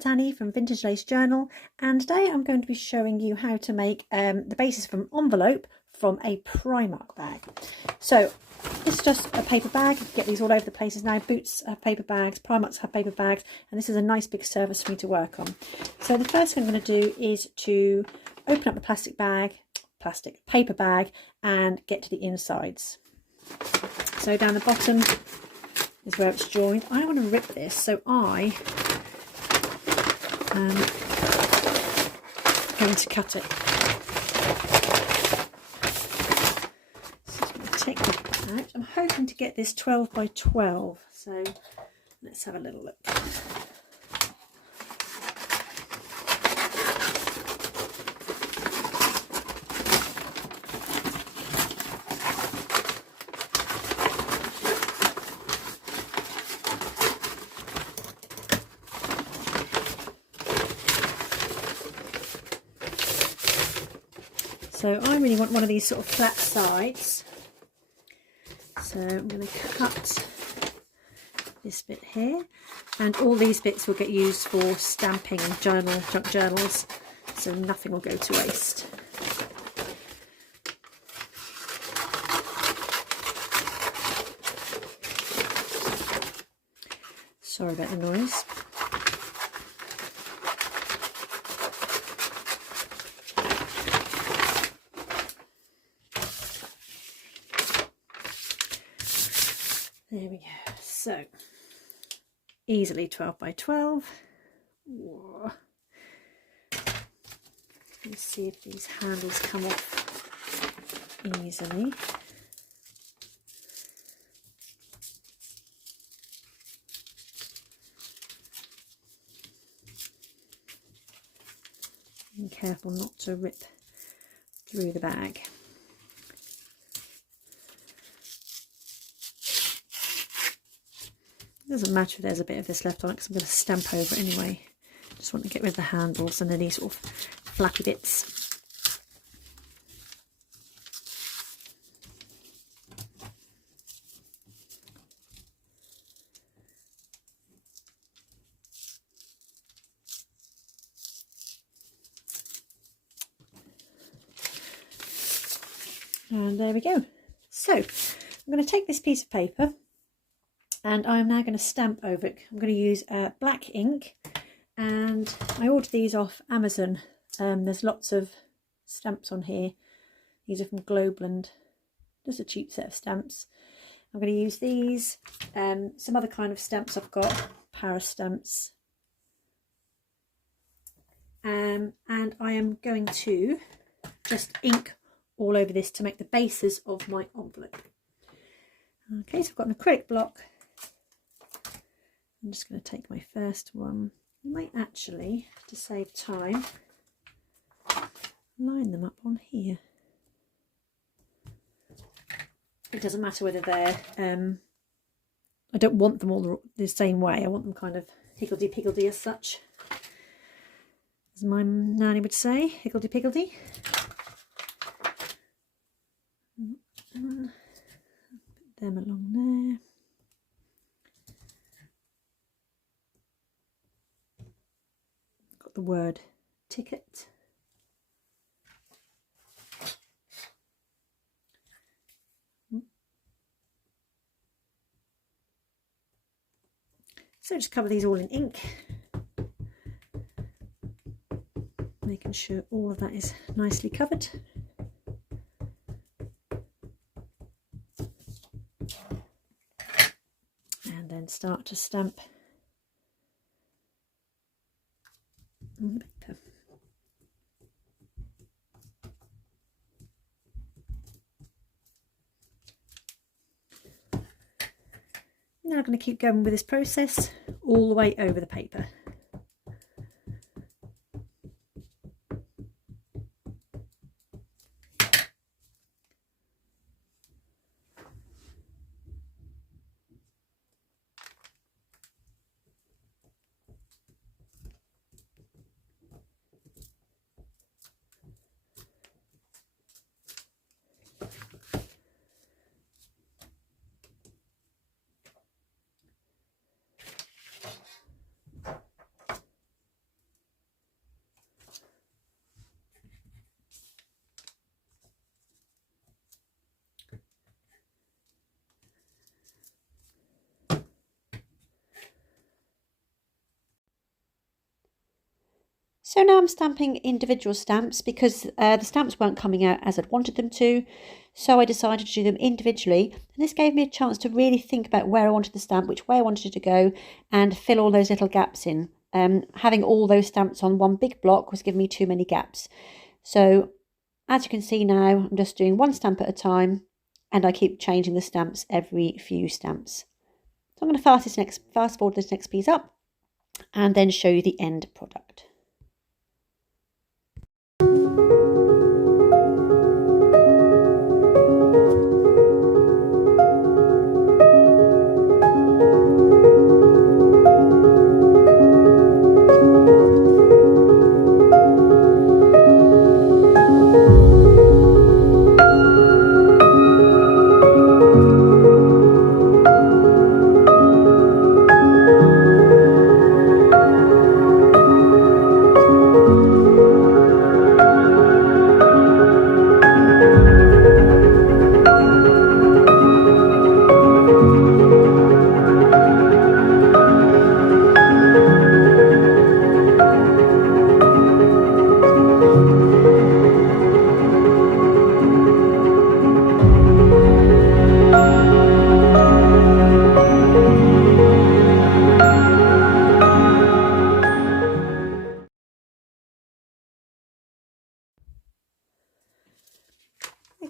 it's Annie from Vintage Lace Journal, and today I'm going to be showing you how to make the basis for an envelope from a Primark bag. So this is just a paper bag. You can get these all over the places now. Boots have paper bags, Primarks have paper bags, and this is a nice big surface for me to work on. So the first thing I'm going to do is to open up the paper bag and get to the insides. So down the bottom is where it's joined. I want to rip this, so I am going to cut it. So I'm going to take that out. I'm hoping to get this 12 by 12, so let's have a little look. So I really want one of these sort of flat sides. So I'm going to cut this bit here, and all these bits will get used for stamping and junk journals, so nothing will go to waste. Sorry about the noise. There we go. So easily 12 by 12. Whoa. Let's see if these handles come off easily. Be careful not to rip through the bag. It doesn't matter if there's a bit of this left on it because I'm going to stamp over it anyway. Just want to get rid of the handles and any sort of flappy bits. And there we go. So I'm going to take this piece of paper, and I'm now going to stamp over it. I'm going to use black ink, and I ordered these off Amazon. There's lots of stamps on here. These are from Globeland, just a cheap set of stamps. I'm going to use these, some other kind of stamps I've got, Paris stamps. And I am going to just ink all over this to make the bases of my envelope. Okay, so I've got an acrylic block. I'm just going to take my first one. I might actually, to save time, line them up on here. It doesn't matter whether they're, I don't want them all the same way. I want them kind of higgledy-piggledy as such, as my nanny would say, higgledy-piggledy. Put them along there. The word ticket. So just cover these all in ink, making sure all of that is nicely covered. And then start to stamp on the paper. Now I'm going to keep going with this process all the way over the paper. So now I'm stamping individual stamps because the stamps weren't coming out as I'd wanted them to. So I decided to do them individually. And this gave me a chance to really think about where I wanted the stamp, which way I wanted it to go, and fill all those little gaps in. Having all those stamps on one big block was giving me too many gaps. So as you can see now, I'm just doing one stamp at a time, and I keep changing the stamps every few stamps. So I'm going to fast forward this next piece up and then show you the end product.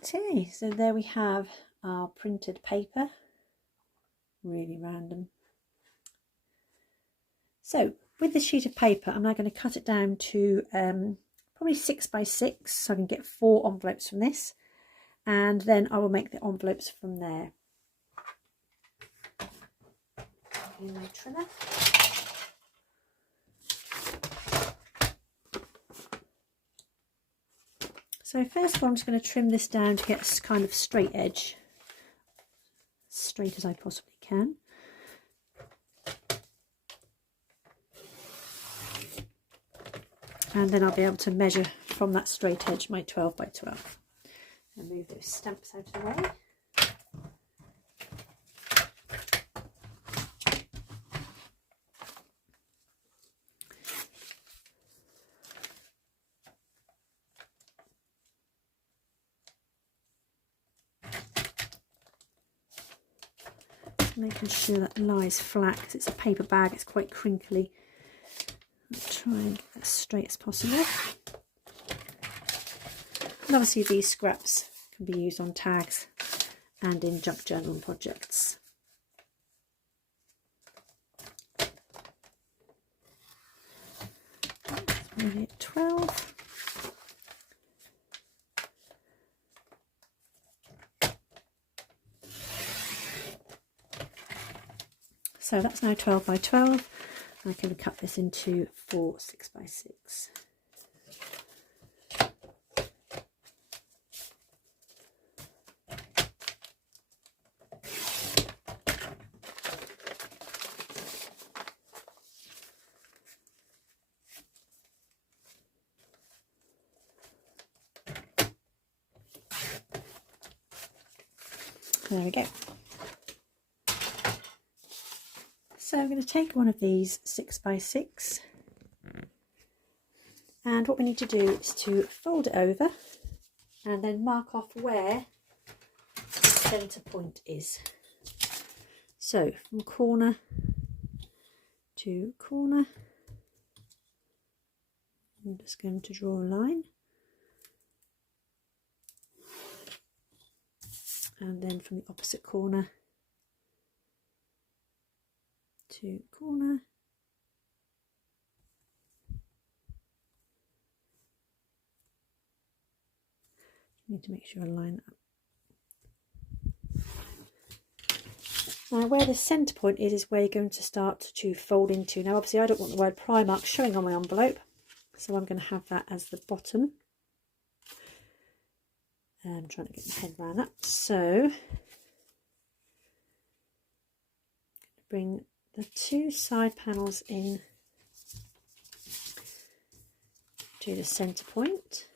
Okay, so there we have our printed paper. Really random. So with this sheet of paper, I'm now going to cut it down to probably 6 by 6, so I can get 4 envelopes from this, and then I will make the envelopes from there. In my trimmer. So first of all, I'm just going to trim this down to get a kind of straight edge, as straight as I possibly can. And then I'll be able to measure from that straight edge my 12 by 12. And move those stamps out of the way. Making sure that lies flat because it's a paper bag, it's quite crinkly. I'll try and get that as straight as possible. And obviously these scraps can be used on tags and in junk journaling projects. Maybe at 12. So that's now 12 by 12. I can cut this into 4 6 by 6. There we go. So I'm going to take one of these 6 by 6, and what we need to do is to fold it over and then mark off where the centre point is. So from corner to corner, I'm just going to draw a line, and then from the opposite corner to corner, need to make sure I line up. Now where the centre point is where you're going to start to fold into. Now obviously I don't want the word Primark showing on my envelope, so I'm going to have that as the bottom. I'm trying to get my head around that. So bring the 2 side panels in to the centre point.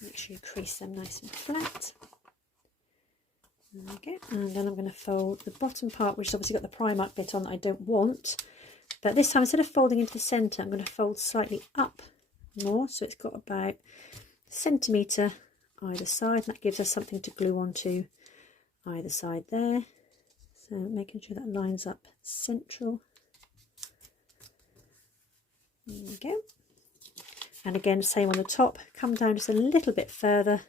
Make sure you crease them nice and flat. Okay, and then I'm going to fold the bottom part, which has obviously got the Primark bit on that I don't want. But this time, instead of folding into the centre, I'm going to fold slightly up more. So it's got about a centimetre either side. And that gives us something to glue onto either side there. So making sure that lines up central. There we go. And again, same on the top. Come down just a little bit further.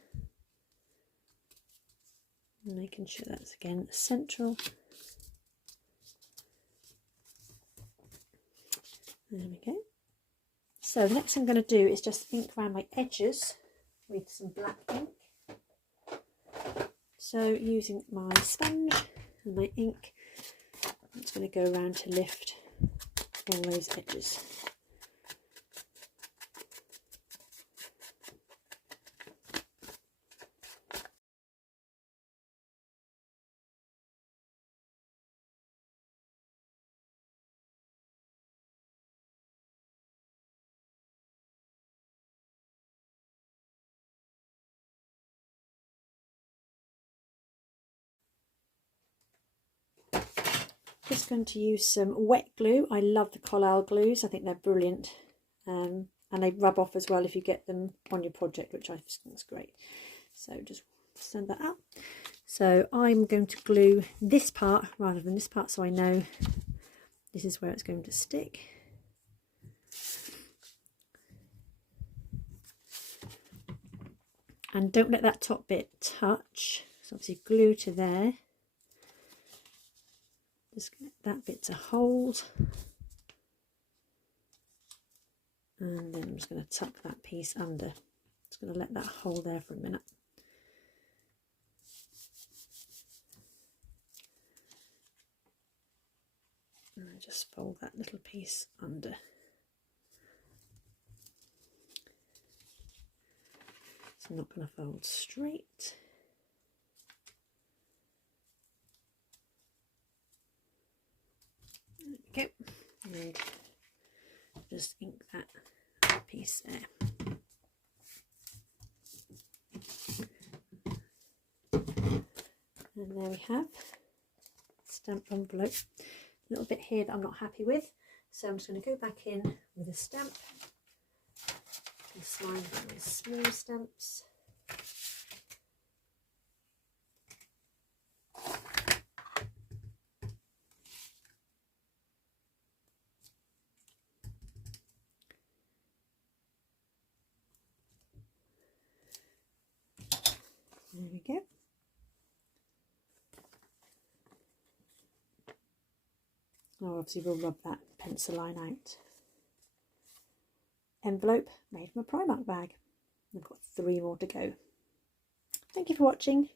Making sure that's again central. There we go. So the next thing I'm going to do is just ink around my edges with some black ink. So using my sponge and my ink, I'm just going to go around to lift all those edges. Just going to use some wet glue. I love the Collal glues. I think they're brilliant. And they rub off as well if you get them on your project, which I think is great. So just send that out. So I'm going to glue this part rather than this part, so I know this is where it's going to stick. And don't let that top bit touch. So obviously glue to there. Just get that bit to hold. And then I'm just going to tuck that piece under. Just going to let that hold there for a minute. And I just fold that little piece under. So I'm not going to fold straight. There we go. And just ink that piece there. And there we have stamped envelope. A little bit here that I'm not happy with, so I'm just going to go back in with a stamp and slime with small stamps. There we go. Oh, obviously we'll rub that pencil line out. Envelope made from a Primark bag. We've got 3 more to go. Thank you for watching.